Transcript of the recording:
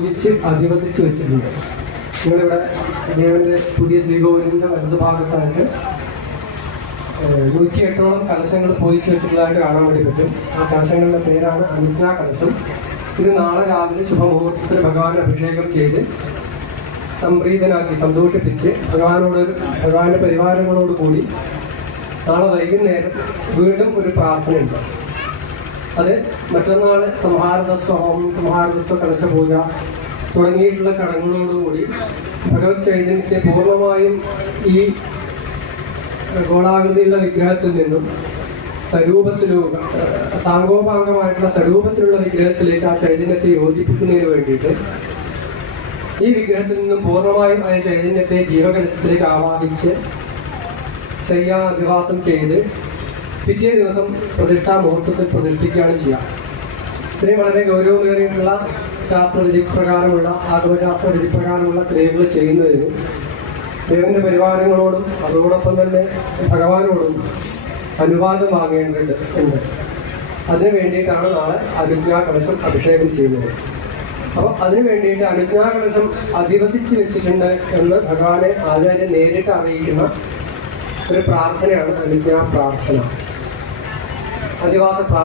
പൂജിച്ച് അധിവസിച്ച് വെച്ചിട്ടുണ്ട്. നിങ്ങളിവിടെ ദേവന്റെ പുതിയ ശ്രീകോവിലിന്റെ വലതുഭാഗത്തായിട്ട് 108ഓളം കലശങ്ങൾ പൂജിച്ച് വെച്ചിട്ടുള്ളതായിട്ട് കാണാൻ വേണ്ടി പറ്റും. ആ കലശങ്ങളുടെ പേരാണ് അനുജ്ഞാ കലശം. ഇത് നാളെ രാവിലെ ശുഭമുഹൂർത്തത്തിൽ ഭഗവാൻ അഭിഷേകം ചെയ്ത് സംപ്രീതനാക്കി സന്തോഷിപ്പിച്ച് ഭഗവാന്റെ പരിവാരങ്ങളോട് കൂടി നാളെ വൈകുന്നേരം വീണ്ടും ഒരു പ്രാർത്ഥനയുണ്ട്. അത് മറ്റന്നാൾ സംഹാരതത്വ ഹോമം, സംഹാരതത്വ കലശപൂജ തുടങ്ങിയിട്ടുള്ള ചടങ്ങുകളോടുകൂടി ഭഗവത് ചൈതന്യത്തെ പൂർണ്ണമായും ഈ ഗോളാകൃതിയുള്ള വിഗ്രഹത്തിൽ നിന്നും സാങ്കോപാംഗമായിട്ടുള്ള സ്വരൂപത്തിലുള്ള വിഗ്രഹത്തിലേക്ക് ആ ചൈതന്യത്തെ യോജിപ്പിക്കുന്നതിന് വേണ്ടിയിട്ട് ഈ വിഗ്രഹത്തിൽ നിന്നും പൂർണ്ണമായും ആ ചൈതന്യത്തെ ജീവകലശത്തിലേക്ക് ആവാഹിച്ച് ശയ്യാധിവാസം ചെയ്ത് പിറ്റേ ദിവസം പ്രതിഷ്ഠാ മുഹൂർത്തത്തിൽ പ്രതിഷ്ഠിക്കുകയാണ് ചെയ്യുക. ഇത്രയും വളരെ ഗൗരവമേറിയിട്ടുള്ള ശാസ്ത്രവിധിപ്രകാരമുള്ള ആഗമശാസ്ത്ര വിധിപ്രകാരമുള്ള ക്രിയകൾ ചെയ്യുന്നതിന് ദേവന്റെ പരിവാരങ്ങളോടും അതോടൊപ്പം തന്നെ ഭഗവാനോടും അനുവാദം വാങ്ങേണ്ടതുണ്ട്. അതിനു വേണ്ടിയിട്ടാണ് നാളെ അനുജ്ഞാ കലശം അഭിഷേകം ചെയ്യുന്നത്. അപ്പോൾ അതിനു വേണ്ടിയിട്ട് അനുജ്ഞാ കലശം അധിവസിച്ച് വെച്ചിട്ടുണ്ട് എന്ന് ഭഗവാനെ ആചാര്യൻ നേരിട്ട് അറിയിക്കുന്ന ഒരു പ്രാർത്ഥനയാണ് അനുജ്ഞാ പ്രാർത്ഥന. അധിവാസ